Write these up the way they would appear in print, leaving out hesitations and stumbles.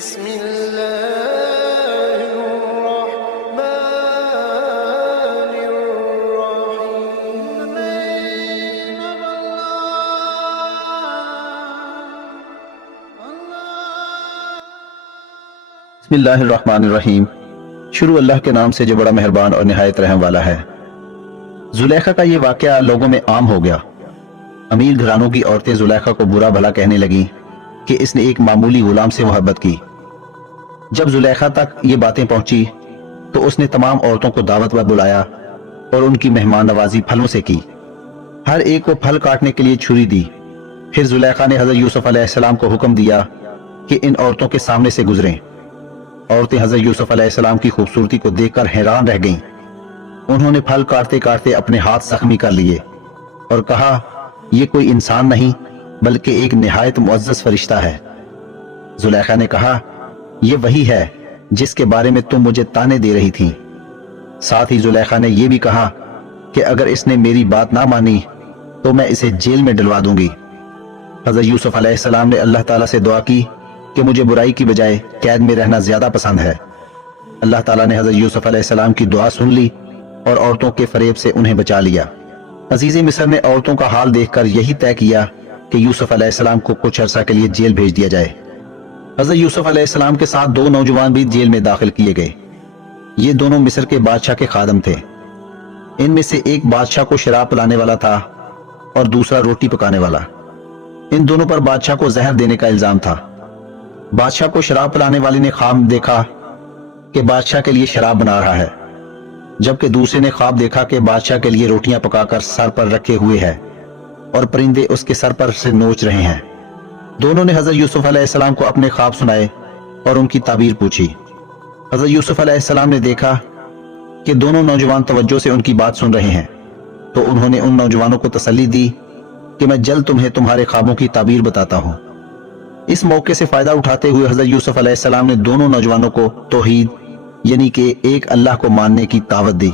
بسم الله الرحمن الرحيم. بسم اللہ الرحمن الرحیم. شروع اللہ کے نام سے جو بڑا مہربان اور نہایت رحم والا ہے. زلیخا کا یہ واقعہ لوگوں میں عام ہو گیا. امیر گھرانوں کی عورتیں زلیخا کو برا بھلا کہنے لگیں کہ اس نے ایک معمولی غلام سے محبت کی. جب زلیخا تک یہ باتیں پہنچی تو اس نے تمام عورتوں کو دعوت پر بلایا اور ان کی مہمان نوازی پھلوں سے کی. ہر ایک کو پھل کاٹنے کے لیے چھری دی. پھر زلیخا نے حضرت یوسف علیہ السلام کو حکم دیا کہ ان عورتوں کے سامنے سے گزریں. عورتیں حضرت یوسف علیہ السلام کی خوبصورتی کو دیکھ کر حیران رہ گئیں. انہوں نے پھل کاٹتے کاٹتے اپنے ہاتھ زخمی کر لیے اور کہا یہ کوئی انسان نہیں بلکہ ایک نہایت معزز فرشتہ ہے. زلیخا نے کہا یہ وہی ہے جس کے بارے میں تم مجھے تانے دے رہی تھی. ساتھ ہی زلیخا نے یہ بھی کہا کہ اگر اس نے میری بات نہ مانی تو میں اسے جیل میں ڈلوا دوں گی. حضرت یوسف علیہ السلام نے اللہ تعالیٰ سے دعا کی کہ مجھے برائی کی بجائے قید میں رہنا زیادہ پسند ہے. اللہ تعالیٰ نے حضرت یوسف علیہ السلام کی دعا سن لی اور عورتوں کے فریب سے انہیں بچا لیا. عزیز مصر نے عورتوں کا حال دیکھ کر یہی طے کیا کہ یوسف علیہ السلام کو کچھ عرصہ کے لیے جیل بھیج دیا جائے. حضرت یوسف علیہ السلام کے ساتھ دو نوجوان بھی جیل میں داخل کیے گئے. یہ دونوں مصر کے بادشاہ کے خادم تھے. ان میں سے ایک بادشاہ کو شراب پلانے والا تھا اور دوسرا روٹی پکانے والا. ان دونوں پر بادشاہ کو زہر دینے کا الزام تھا. بادشاہ کو شراب پلانے والے نے خواب دیکھا کہ بادشاہ کے لیے شراب بنا رہا ہے، جبکہ دوسرے نے خواب دیکھا کہ بادشاہ کے لیے روٹیاں پکا کر سر پر رکھے ہوئے ہے اور پرندے اس کے سر پر سے نوچ رہے ہیں. دونوں نے حضرت یوسف علیہ السلام کو اپنے خواب سنائے اور ان کی تعبیر پوچھی. حضرت یوسف علیہ السلام نے دیکھا کہ دونوں نوجوان توجہ سے ان کی بات سن رہے ہیں تو انہوں نے ان نوجوانوں کو تسلی دی کہ میں جلد تمہیں تمہارے خوابوں کی تعبیر بتاتا ہوں. اس موقع سے فائدہ اٹھاتے ہوئے حضرت یوسف علیہ السلام نے دونوں نوجوانوں کو توحید یعنی کہ ایک اللہ کو ماننے کی دعوت دی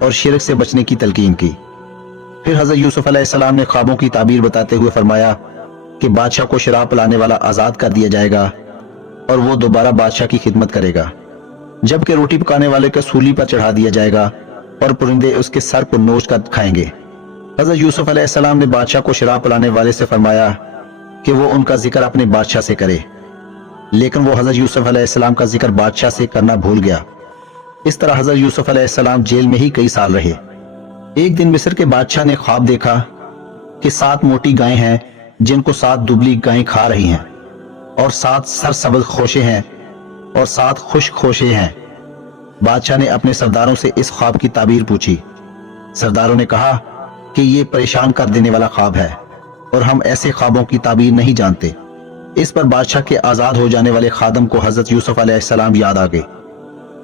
اور شرک سے بچنے کی تلقین کی. پھر حضرت یوسف علیہ السلام نے خوابوں کی تعبیر بتاتے ہوئے فرمایا کہ بادشاہ کو شراب پلانے والا آزاد کر دیا جائے گا اور وہ دوبارہ بادشاہ کی خدمت کرے گا، جبکہ روٹی پکانے والے کو سولی پر چڑھا دیا جائے گا اور پرندے اس کے سر کو نوچ کر کھائیں گے. حضرت یوسف علیہ السلام نے بادشاہ کو شراب پلانے والے سے فرمایا کہ وہ ان کا ذکر اپنے بادشاہ سے کرے، لیکن وہ حضرت یوسف علیہ السلام کا ذکر بادشاہ سے کرنا بھول گیا. اس طرح حضرت یوسف علیہ السلام جیل میں ہی کئی سال رہے. ایک دن مصر کے بادشاہ نے خواب دیکھا کہ 7 موٹی گائیں ہیں جن کو 7 دبلی گائیں کھا رہی ہیں اور 7 سرسبز خوشے ہیں اور 7 خشک خوشے ہیں. بادشاہ نے اپنے سرداروں سے اس خواب کی تعبیر پوچھی. سرداروں نے کہا کہ یہ پریشان کر دینے والا خواب ہے اور ہم ایسے خوابوں کی تعبیر نہیں جانتے. اس پر بادشاہ کے آزاد ہو جانے والے خادم کو حضرت یوسف علیہ السلام یاد آ گئے.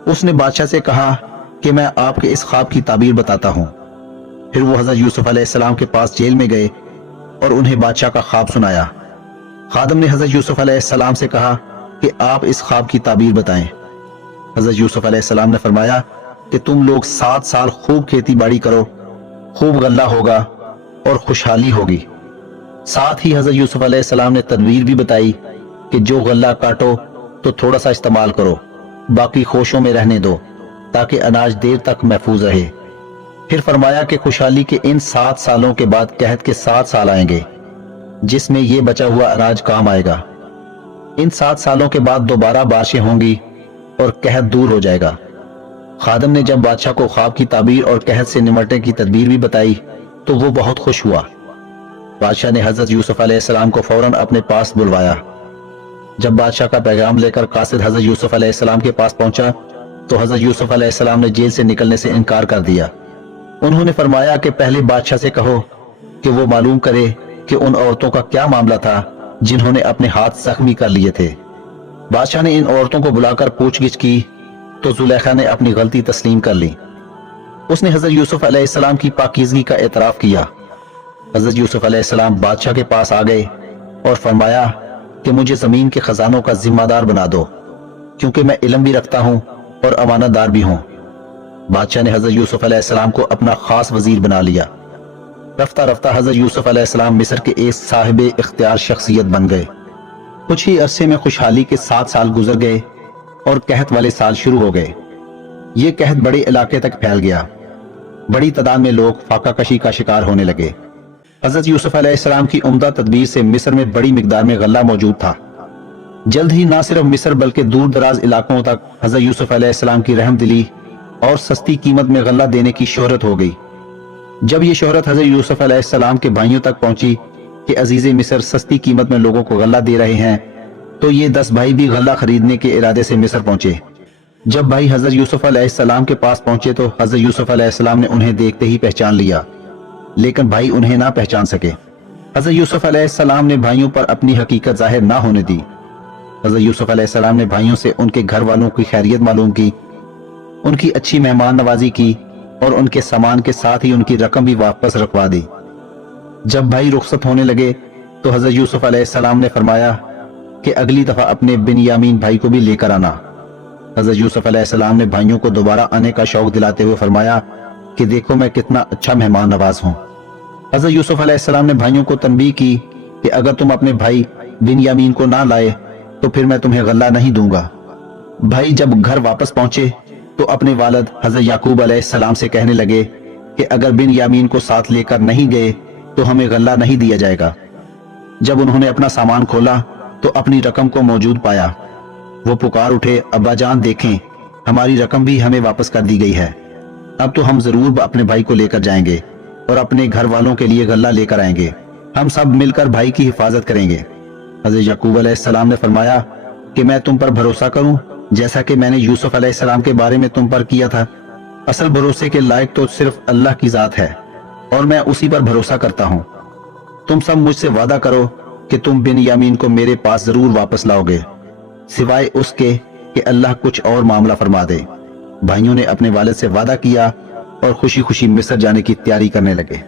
اس نے بادشاہ سے کہا کہ میں آپ کے اس خواب کی تعبیر بتاتا ہوں. پھر وہ حضرت یوسف علیہ السلام کے پاس جیل میں گئے اور انہیں بادشاہ کا خواب سنایا. خادم نے حضرت یوسف علیہ السلام سے کہا کہ آپ اس خواب کی تعبیر بتائیں. حضرت یوسف علیہ السلام نے فرمایا کہ تم لوگ 7 سال خوب کھیتی باڑی کرو، خوب غلہ ہوگا اور خوشحالی ہوگی. ساتھ ہی حضرت یوسف علیہ السلام نے تدبیر بھی بتائی کہ جو غلہ کاٹو تو تھوڑا سا استعمال کرو، باقی خوشوں میں رہنے دو تاکہ اناج دیر تک محفوظ رہے. پھر فرمایا کہ خوشحالی کے ان 7 سالوں کے بعد قحط کے 7 سال آئیں گے جس میں یہ بچا ہوا اناج کام آئے گا. ان 7 سالوں کے بعد دوبارہ بارشیں ہوں گی اور قحط دور ہو جائے گا. خادم نے جب بادشاہ کو خواب کی تعبیر اور قحط سے نمٹنے کی تدبیر بھی بتائی تو وہ بہت خوش ہوا. بادشاہ نے حضرت یوسف علیہ السلام کو فوراً اپنے پاس بلوایا. جب بادشاہ کا پیغام لے کر قاصد حضرت یوسف علیہ السلام کے پاس پہنچا تو حضرت یوسف علیہ السلام نے جیل سے نکلنے سے انکار کر دیا. انہوں نے فرمایا کہ پہلے بادشاہ سے کہو کہ وہ معلوم کرے کہ ان عورتوں کا کیا معاملہ تھا جنہوں نے اپنے ہاتھ زخمی کر لیے تھے. بادشاہ نے ان عورتوں کو بلا کر پوچھ گچھ کی تو زلیخا نے اپنی غلطی تسلیم کر لی. اس نے حضرت یوسف علیہ السلام کی پاکیزگی کا اعتراف کیا. حضرت یوسف علیہ السلام بادشاہ کے پاس آ گئے اور فرمایا کہ مجھے زمین کے خزانوں کا ذمہ دار بنا دو کیونکہ میں علم بھی رکھتا ہوں اور امانت دار بھی ہوں. بادشاہ نے حضرت یوسف علیہ السلام کو اپنا خاص وزیر بنا لیا. رفتہ رفتہ حضرت یوسف علیہ السلام مصر کے ایک صاحب اختیار شخصیت بن گئے. کچھ ہی عرصے میں خوشحالی کے 7 سال گزر گئے اور قحط والے سال شروع ہو گئے۔ یہ قحط بڑے علاقے تک پھیل گیا۔ بڑی تعداد میں لوگ فاقہ کشی کا شکار ہونے لگے۔ حضرت یوسف علیہ السلام کی عمدہ تدبیر سے مصر میں بڑی مقدار میں غلہ موجود تھا۔ جلد ہی نہ صرف مصر بلکہ دور دراز علاقوں تک حضرت یوسف علیہ السلام کی رحم دلی اور سستی قیمت میں غلہ دینے کی شہرت ہو گئی۔ جب یہ شہرت حضرت یوسف علیہ السلام کے بھائیوں تک پہنچی کہ عزیز مصر سستی قیمت میں لوگوں کو غلہ دے رہے ہیں، تو یہ 10 بھائی بھی غلہ خریدنے کے ارادے سے مصر پہنچے۔ جب بھائی حضرت یوسف علیہ السلام کے پاس پہنچے تو حضرت یوسف علیہ السلام نے انہیں دیکھتے ہی پہچان لیا، لیکن بھائی انہیں نہ پہچان سکے۔ حضرت یوسف علیہ السلام نے بھائیوں پر اپنی حقیقت ظاہر نہ ہونے دی۔ حضرت یوسف علیہ السلام نے بھائیوں سے ان کے گھر والوں کی خیریت معلوم کی، ان کی اچھی مہمان نوازی کی اور ان کے سامان کے ساتھ ہی ان کی رقم بھی واپس رکھوا دی۔ جب بھائی رخصت ہونے لگے تو حضرت یوسف علیہ السلام نے فرمایا کہ اگلی دفعہ اپنے بنیامین بھائی کو بھی لے کر آنا۔ حضرت یوسف علیہ السلام نے بھائیوں کو دوبارہ آنے کا شوق دلاتے ہوئے فرمایا کہ دیکھو میں کتنا اچھا مہمان نواز ہوں۔ حضرت یوسف علیہ السلام نے بھائیوں کو تنبیہ کی کہ اگر تم اپنے بھائی بنیامین کو نہ لائے تو پھر میں تمہیں غلہ نہیں دوں گا۔ بھائی جب گھر واپس پہنچے تو اپنے والد حضرت یعقوب علیہ السلام سے کہنے لگے کہ اگر بنیامین کو ساتھ لے کر نہیں گئے تو ہمیں غلہ نہیں دیا جائے گا۔ جب انہوں نے اپنا سامان کھولا تو اپنی رقم کو موجود پایا۔ وہ پکار اٹھے، ابا جان دیکھیں، ہماری رقم بھی ہمیں واپس کر دی گئی ہے۔ اب تو ہم ضرور اپنے بھائی کو لے کر جائیں گے اور اپنے گھر والوں کے لیے غلہ لے کر آئیں گے۔ ہم سب مل کر بھائی کی حفاظت کریں گے۔ حضرت یعقوب علیہ السلام نے فرمایا کہ میں تم پر بھروسہ کروں جیسا کہ میں نے یوسف علیہ السلام کے بارے میں تم پر کیا تھا۔ اصل بھروسے کے لائق تو صرف اللہ کی ذات ہے اور میں اسی پر بھروسہ کرتا ہوں۔ تم سب مجھ سے وعدہ کرو کہ تم بنیامین کو میرے پاس ضرور واپس لاؤ گے، سوائے اس کے کہ اللہ کچھ اور معاملہ فرما دے۔ بھائیوں نے اپنے والد سے وعدہ کیا اور خوشی خوشی مصر جانے کی تیاری کرنے لگے۔